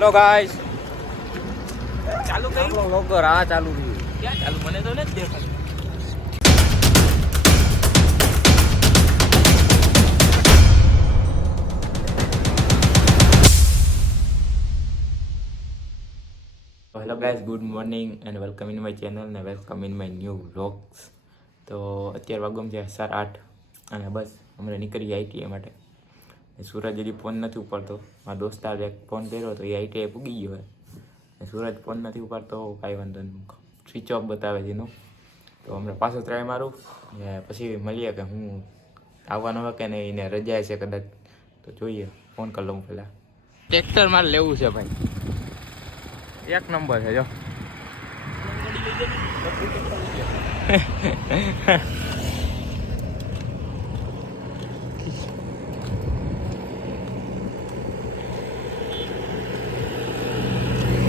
लो guys ચાલુ કઈ लोग राह चालू रही ક્યાં ચાલુ મને તો નથી દેખાતું. Hello guys good morning and welcome in my channel ने welcome in my new vlogs. तो અત્યારે વાગમ છે 8:30 અને બસ અમે નીકળી આઈટીઆઈ માટે. सूरज हજી फोन નથી ઉપાડતો. મારા દોસ્તારે એક ફોન કર્યો તો એ આઈટીઆઈ પૂગી ગયો છે. सूरज फोन નથી ઉપાડતો કાંઈ વાંધો નહીં, સ્વિચ ઓફ બતાવે છે એનું. તો હમણાં પાછો ટ્રાય મારું ને પછી મળીએ કે હું આવવાનો હોય કે નહીં. એને રજા છે કદાચ તો જોઈએ, ફોન કરી લઉં પહેલાં. ટ્રેક્ટર મારે લેવું છે ભાઈ, એક નંબર છે જો.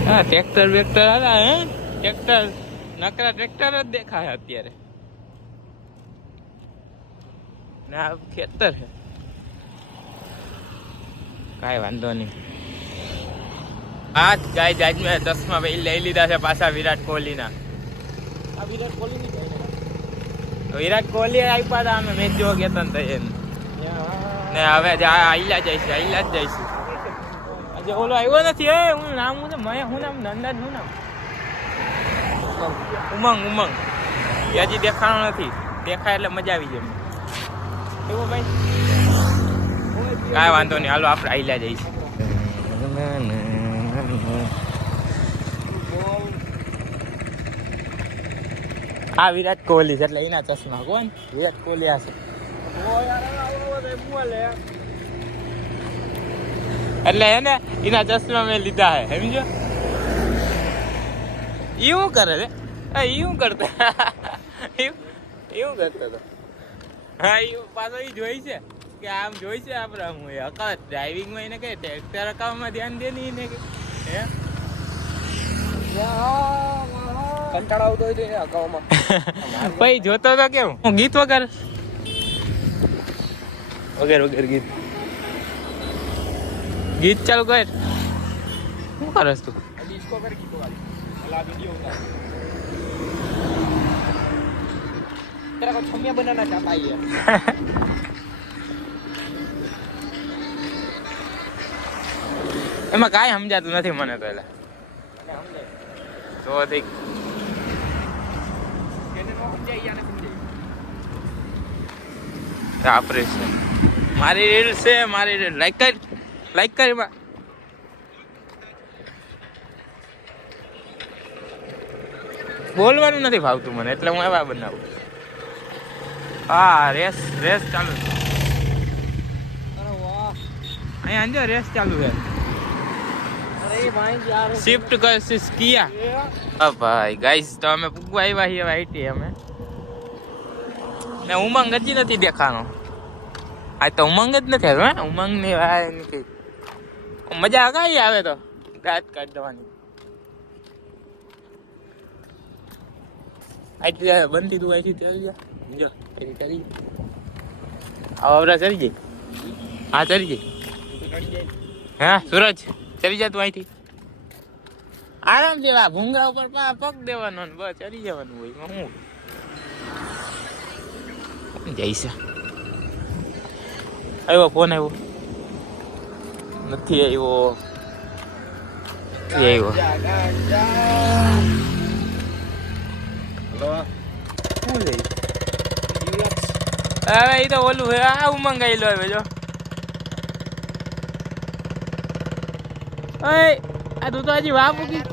હા ટ્રેક્ટર વેક્ટર હતા હે, ટ્રેક્ટર નકરા ટ્રેક્ટર જ દેખાય અત્યારે. ના ખેતર છે, કાંઈ વાંધો નહીં. આજ ગાય આજ મેં ચશ્મા ભાઈ લઈ લીધા છે પાછા વિરાટ કોહલીના. આ વિરાટ કોહલી ની વિરાટ કોહલી આપ્યા હતા અમે મેચ જોવા ગયા હતા ને હવે આઈલા જઈશું, આઈલા જ જઈશું. આજે ઓલો આવ્યો નથી હે, હું નામ હું નામ નંદન હું નામ ઉમંગ એ હજી દેખાણો નથી. દેખાય એટલે મજા આવી જાય એવું ભાઈ. કાંઈ વાંધો નહીં, હાલો આપણે આઈલા જઈશું. આ વિરાટ કોહલી છે એટલે એના ચશ્મા. કોણ વિરાટ કોહલી આ છે એટલે એને એના ચશ્મા મેં લીધા હે, સમજો. એવું કરે છે, એવું કરતો એવું કરતો હતો. હા એવું પાછો એ જોઈ છે કે આમ જોઈ છે આપણે હું અકાવ ડ્રાઇવિંગમાં એને કે ટ્રેક્ટર અકાવમાં ધ્યાન દે ને એને કે હે કંટાળો આવતો હોય તો એને અગાઉમાં ભાઈ જોતો તો કેવું હું ગીત વગર ગીત ચાલુ કર. શું કરસ તું? ડિસ્કો પર ગીતો વાળી ઓલા વિડિયો ઉતાર. तेरा को छमिया बनाना चाहता है ये. એમાં કાંઈ સમજાતું નથી મને તો. એટલે તો દેખ એને નો સમજાય યાને સમજાય. આપરે છે મારી રીલ છે, મારી રીલ લાઈક કર એમાં. બોલવાનું નથી ભાવતું મને એટલે હું એવા બનાવું. હા રેસ ચાલુ છે. અરે વાહ, અહીંયા અંજો રેસ ચાલુ છે. અરે ભાઈ યાર શિફ્ટ કરશીસ કિયા. હા ભાઈ ગાઈસ તો અમે પૂગવા આવ્યા છીએ આઈટી અમે ને ઉમંગ હજી નથી દેખાનો. આ તો ઉમંગ જ નથી આવ્યો હે. ઉમંગ ની વાત નથી. મજા કઈ આવે તો દાંત કાઢવાની. આટલી બનતી તું અહીંથી ચડી જા જો એની ચડી આવરા ચડી જાય. હા ચડી જાય. હા સૂરજ ચડી જા તું અહીંથી આરામથી. આ ભૂંગા ઉપર પગ દેવાનો ને બસ ચડી જવાનું હોય. હું જઈશ. આવ્યો ફોન આવ્યો નથી આવ્યો. શું લઈ હવે એ તો ઓલું હે. આ ઉમંગાઈ લો હવે જો. આ તું તો હજી વાપ ઉગી.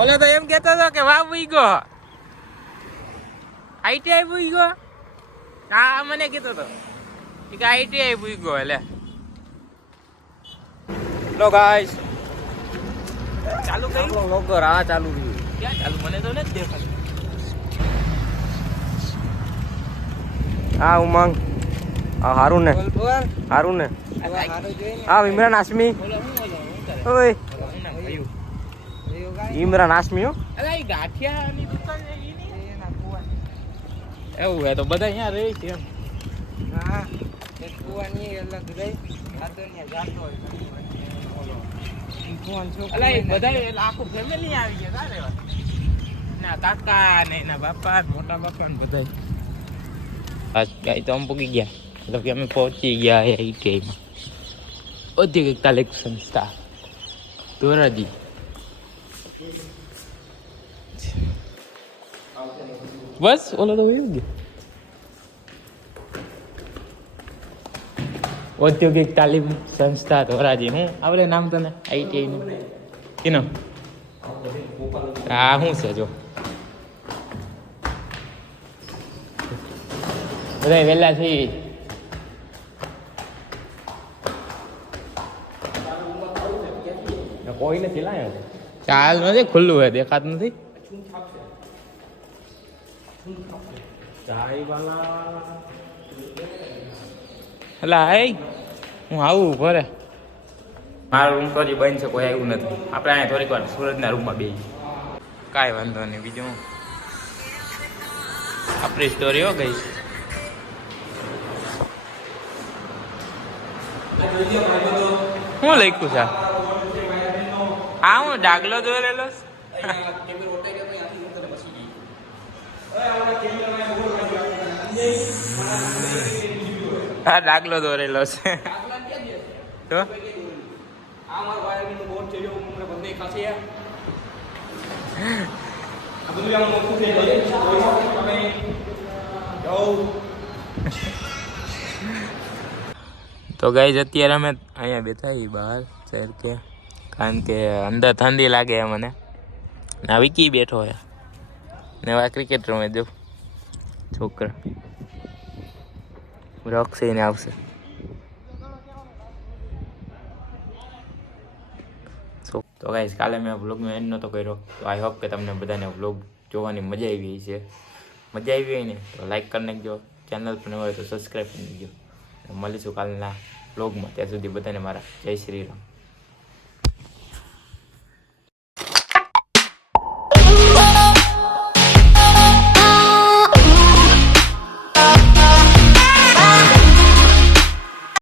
ઓલો તો એમ કેતો હતો કે વાપ ઉઈ ગયો, આઈટીઆઈ પૂઈ ગયો. હા મને કીધો હતો કે આઈટીઆઈ પૂઈ ગયો. એટલે લો ગાઈસ ચાલુ કઈ લોગ રાહ ચાલુ રહી. ક્યાં ચાલુ મને તો નથી દેખાતું. હા ઉમંગ હારું ને બોલ હારું ને હારો જોઈને હા ઇમરાન હાશમી. ઓલો હું ઓય હું નામ કયું ઇમરાન હાશમી હો. અલા એ ગાંઠિયાની દુકાન છે ઈ ની એના કુવા. એવું હે તો બધા અહીંયા રહે છે એમ. હા એ કુવાની અલગ રહી. આ તો અહીંયા જાતો હોય ઓલો અલા એ બધા એટલે આખું ફેમિલી આવી ગયા તારે ના કાકા ને એના બાપા મોટા બાપા ને બધા બસ ગાય તો અમે પૂકી ગયા મતલબ કે અમે પહોંચી ગયા આઈટીઆઈમાં ઔદ્યોગિક તાલીમ સંસ્થા ધોરાજી. બસ ઓલો તો વયું ગયો. ઔદ્યોગિક તાલીમ સંસ્થા ધોરાજી. હું આવડે નામ તને આઈટીઆઈ નું કિનો હા શું છે જો બધા વહેલા થઈ કોઈ નથી લાયો ચાલ નથી ખુલ્લું હોય દેખાતું નથી. અલા હે હું આવું ભરે મારો રૂમ તો હજી બંધ છે કોઈ આવ્યું નથી. આપણે અહીંયા થોડીક વાર સુરતના રૂમમાં બે કાંઈ વાંધો નહીં. બીજું આપણી સ્ટોરી હો ગઈ. શું લખ્યું છે આ હું ડાગલો દોરેલો હા ડાગલો દોરેલો છે તો તો ગાઈઝ અત્યારે અમે અહીંયા બેઠા છીએ બહાર શહેર કે કારણ કે અંદર ઠંડી લાગે મને. ના વિકી બેઠો છે ને આ ક્રિકેટ રમે જો છોકરા રક્ષીને આવશે. તો ગાઈઝ કાલે મેં વ્લોગનો એન્ડ નહોતો કર્યો તો આઈ હોપ કે તમને બધાને વ્લોગ જોવાની મજા આવી છે. મજા આવી હોય ને તો લાઈક કરી નાખજો. ચેનલ પર ન હોય તો સબસ્ક્રાઈબ કરી નાખજો. મળીશું કાલના વ્લોગમાં. ત્યાં સુધી બધાને મારા જય શ્રી રામ.